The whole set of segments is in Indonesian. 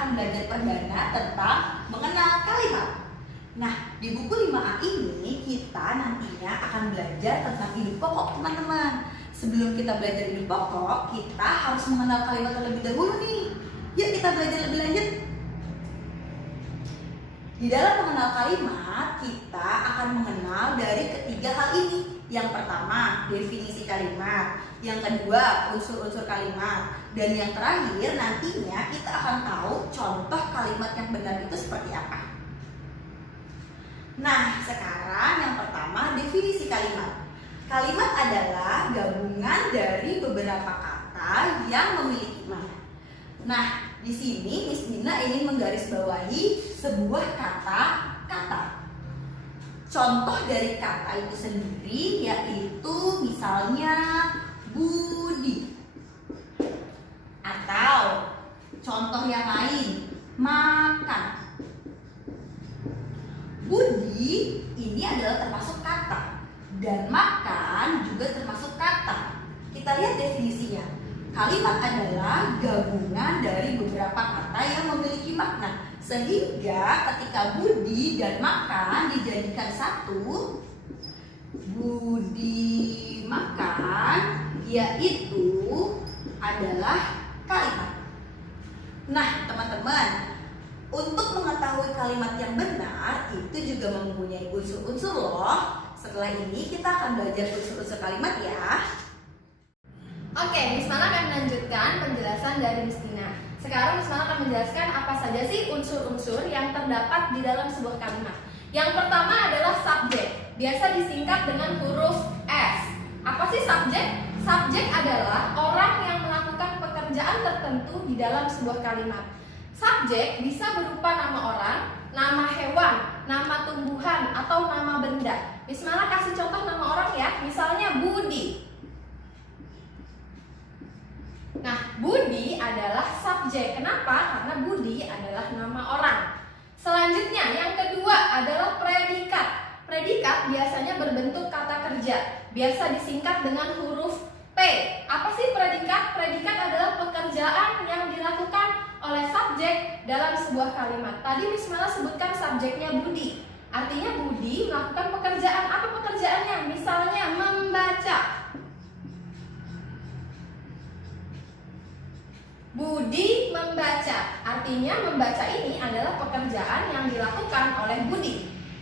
akan belajar perdana tentang mengenal kalimat. Nah, di buku 5A ini kita nantinya akan belajar tentang hidup pokok, teman-teman. Sebelum kita belajar hidup pokok, kita harus mengenal kalimat terlebih dahulu nih. Yuk kita belajar lebih lanjut. Di dalam mengenal kalimat, kita akan mengenal dari ketiga hal ini. Yang pertama, definisi kalimat. Yang kedua, unsur-unsur kalimat. Dan yang terakhir, nantinya kita akan tahu contoh kalimat yang benar itu seperti apa. Nah, sekarang yang pertama, definisi kalimat. Kalimat adalah gabungan dari beberapa kata yang memiliki makna. Nah, di sini Miss Dina ingin menggarisbawahi sebuah kata-kata. Contoh dari kata itu sendiri yaitu misalnya budi. Atau contoh yang lain, makan. Budi ini adalah termasuk kata dan makan juga termasuk kata. Kita lihat definisinya. Kalimat adalah gabungan dari beberapa kata yang memiliki makna. Sehingga ketika budi dan makan dijadikan satu, budi makan yaitu adalah kalimat. Nah, teman-teman, untuk mengetahui kalimat yang benar itu juga mempunyai unsur-unsur loh. Setelah ini kita akan belajar unsur-unsur kalimat ya. Oke, Miss Mala akan melanjutkan penjelasan dari Miss Dina. Sekarang Miss Mala akan menjelaskan apa saja sih unsur-unsur yang terdapat di dalam sebuah kalimat. Yang pertama adalah subjek, biasa disingkat dengan huruf S. Apa sih subjek? Subjek adalah orang yang melakukan pekerjaan tertentu di dalam sebuah kalimat. Subjek bisa berupa nama orang, nama hewan, nama tumbuhan, atau nama benda. Miss Mala kasih contoh nama orang ya, misalnya Budi. Nah, Budi adalah subjek. Kenapa? Karena Budi adalah nama orang. Selanjutnya, yang kedua adalah predikat. Predikat biasanya berbentuk kata kerja. Biasa disingkat dengan huruf P. Apa sih predikat? Predikat adalah pekerjaan yang dilakukan oleh subjek dalam sebuah kalimat. Tadi Miss Mala sebutkan subjeknya Budi. Artinya Budi melakukan pekerjaan. Apa pekerjaannya? Misalnya membaca. Budi membaca. Artinya membaca ini adalah pekerjaan yang dilakukan oleh Budi.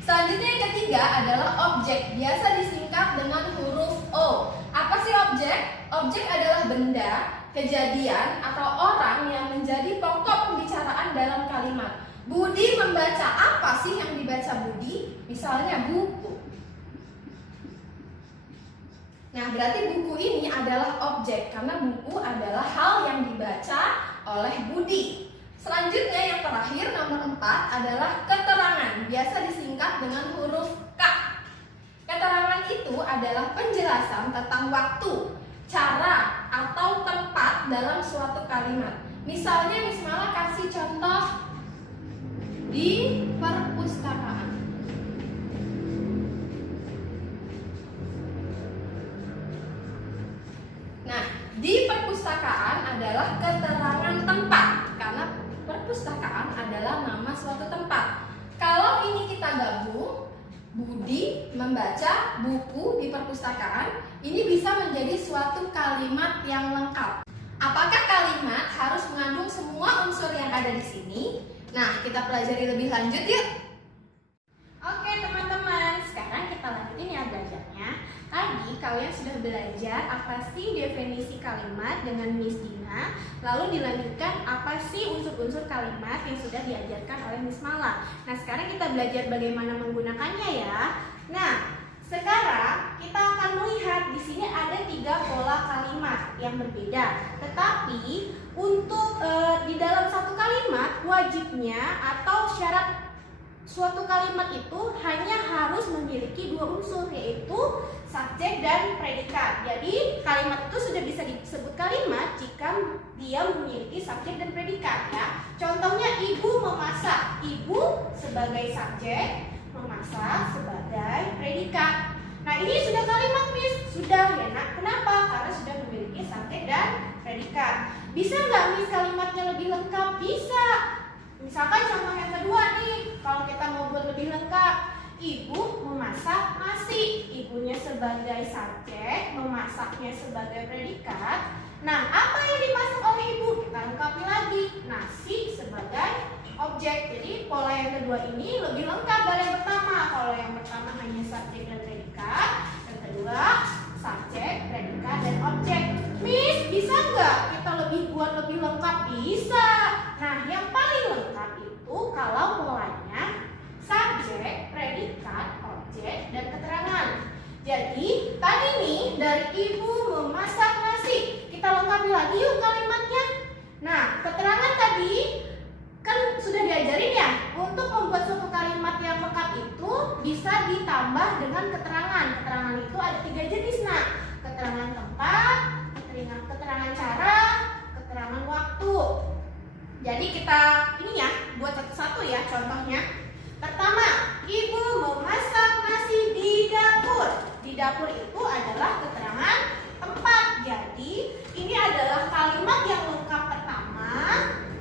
Selanjutnya yang ketiga adalah objek. Biasa disingkat dengan huruf O. Apa sih objek? Objek adalah benda, kejadian, atau orang yang menjadi pokok pembicaraan dalam kalimat. Budi membaca. Apa sih yang dibaca Budi? Misalnya buku. Nah, berarti buku ini adalah objek karena buku adalah hal yang dibaca oleh Budi. Selanjutnya yang terakhir nomor 4 adalah keterangan. Biasa disingkat dengan huruf K. Keterangan itu adalah penjelasan tentang waktu, cara, atau tempat dalam suatu kalimat. Misalnya Miss Mala kasih contoh di perpustakaan. Nah, di perpustakaan adalah keterangan tempat karena perpustakaan adalah nama suatu tempat. Kalau ini kita gabung, Budi membaca buku di perpustakaan, ini bisa menjadi suatu kalimat yang lengkap. Apakah kalimat harus mengandung semua unsur yang ada di sini? Nah, kita pelajari lebih lanjut yuk. Oke teman-teman, sekarang kita lanjutin ya belajarnya. Tadi kalian sudah belajar apa sih definisi kalimat dengan Miss Dina. Lalu dilanjutkan apa sih unsur-unsur kalimat yang sudah diajarkan oleh Miss Mala. Nah, sekarang kita belajar bagaimana menggunakannya ya. Nah, sekarang kita akan melihat di sini ada 3 pola kalimat yang berbeda. Tetapi untuk di dalam satu kalimat wajibnya atau syarat suatu kalimat itu hanya harus memiliki 2 unsur, yaitu subjek dan predikat. Jadi kalimat itu sudah bisa disebut kalimat jika dia memiliki subjek dan predikat ya. Contohnya ibu memasak. Ibu sebagai subjek, memasak sebagai predikat. Nah, ini sudah kalimat Miss. Sudah ya nak. Kenapa? Karena sudah memiliki subjek dan predikat. Bisa nggak Miss kalimatnya lebih lengkap? Bisa. Misalkan contoh yang kedua nih, kalau kita mau buat lebih lengkap, ibu memasak nasi, ibunya sebagai subjek, memasaknya sebagai predikat. Nah, apa yang dimasak oleh ibu? Kita lengkapi lagi, nasi sebagai objek. Jadi pola yang kedua ini lebih lengkap dari yang pertama. Kalau yang pertama hanya subjek dan predikat, yang kedua subjek, predikat, dan objek. Miss, bisa nggak kita buat lebih lengkap? Bisa. Nah, yang paling lengkap itu kalau polanya subjek, predikat, objek, dan keterangan. Jadi tadi nih dari ibu memasak nasi, kita lengkapi lagi yuk kalimatnya. Nah, keterangan tadi kan sudah diajarin ya, untuk membuat suatu kalimat yang lengkap itu bisa ditambah dengan keterangan. Keterangan itu ada 3 jenis, nak. Keterangan tempat, keterangan cara, keterangan waktu. Jadi kita ini ya, buat satu-satu ya contohnya. Pertama, ibu memasak nasi di dapur. Di dapur itu adalah keterangan tempat. Jadi ini adalah kalimat yang lengkap pertama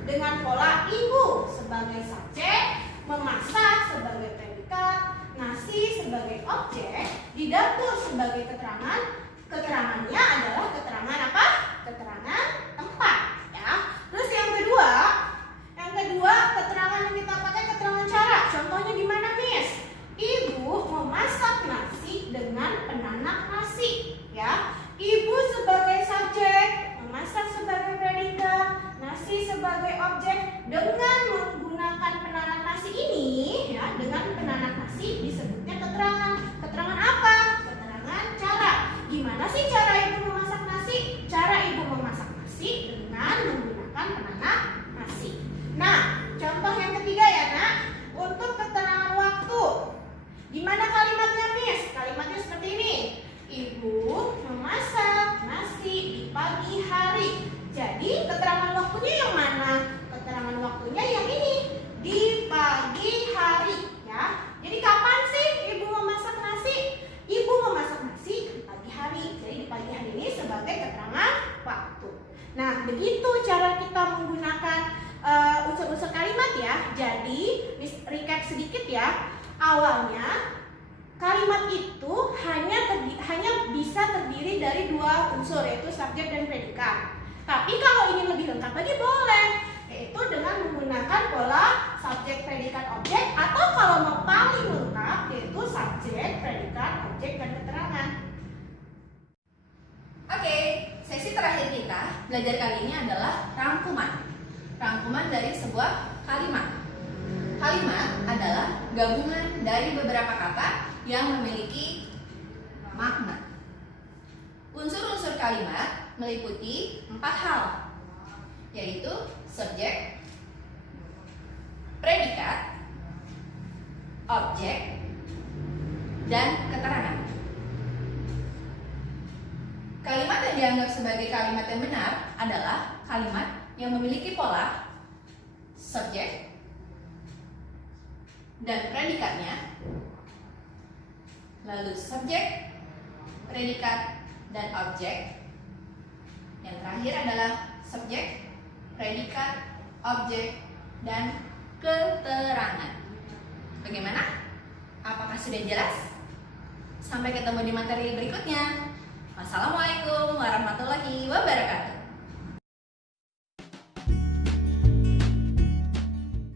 dengan pola ibu sebagai subjek, memasak sebagai predikat, nasi sebagai objek, di dapur sebagai keterangan. Keterangannya adalah keterangan apa? Keterangan tempat, ya. Terus yang kedua keterangan yang kita pakai keterangan cara. Contohnya gimana, Miss? Ibu memasak nasi dengan penanak nasi, ya. Ibu sebagai subjek, memasak sebagai predikat, nasi sebagai objek. Dengan menggunakan penanak nasi ini, ya, dengan penanak nasi disebutnya keterangan. Keterangan apa? Keterangan cara. Gimana sih cara ibu memasak nasi? Cara ibu memasak nasi dengan menggunakan penanak nasi. Nah, contoh yang ketiga ya, nak. Untuk keterangan waktu. Gimana kalimatnya, Miss? Kalimatnya seperti ini. Ibu memasak nasi di pagi hari. Jadi, keterangan waktunya yang mana? Keterangan waktunya yang ini. Di pagi hari, ya. Jadi, kapan sih ibu memasak nasi? Ibu memasak nasi di pagi hari. Jadi, di pagi hari ini sebagai keterangan waktu. Nah, begitu cara kita menggunakan unsur-unsur kalimat ya. Jadi, recap sedikit ya. Awalnya kalimat itu hanya bisa terdiri dari 2 unsur, yaitu subjek dan predikat. Tapi kalau ini lebih lengkap lagi boleh, yaitu dengan menggunakan pola subjek, predikat, objek, atau kalau mau paling lengkap yaitu subjek, predikat, objek, dan keterangan. Oke, sesi terakhir kita belajar kali ini adalah rangkuman. Rangkuman dari sebuah kalimat. Kalimat adalah gabungan dari beberapa kata yang memiliki makna. Unsur-unsur kalimat meliputi 4 hal, yaitu subjek, predikat, objek, dan keterangan. Kalimat yang dianggap sebagai kalimat yang benar adalah kalimat yang memiliki pola subjek dan predikatnya, lalu subjek, predikat, dan objek. Yang terakhir adalah subjek, predikat, objek, dan keterangan. Bagaimana? Apakah sudah jelas? Sampai ketemu di materi berikutnya. Wassalamualaikum warahmatullahi wabarakatuh.